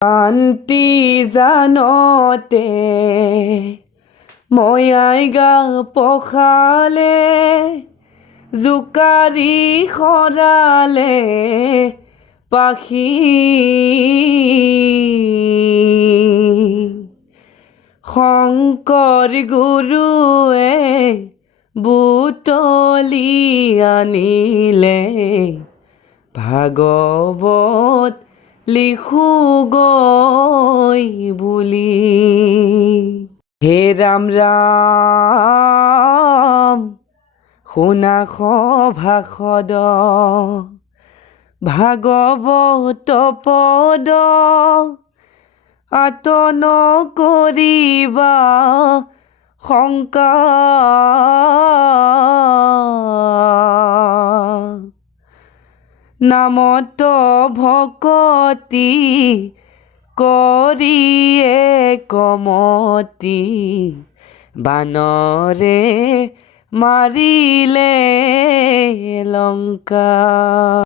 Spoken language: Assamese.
শান্তি জানতে ময়াই গা পখালে জোকাৰি সৰালে পাখি শংকৰ গুৰুৱে বুটলি আনিলে ভাগৱত লিখোগৈ বুলি। হে ৰাম ৰাম শুনা সভাসদ ভাগৱত পদ আত নকৰিবা শংকা। নামত ভকতি কৰিয়ে কমতি বানৰে মাৰিলে লংকা।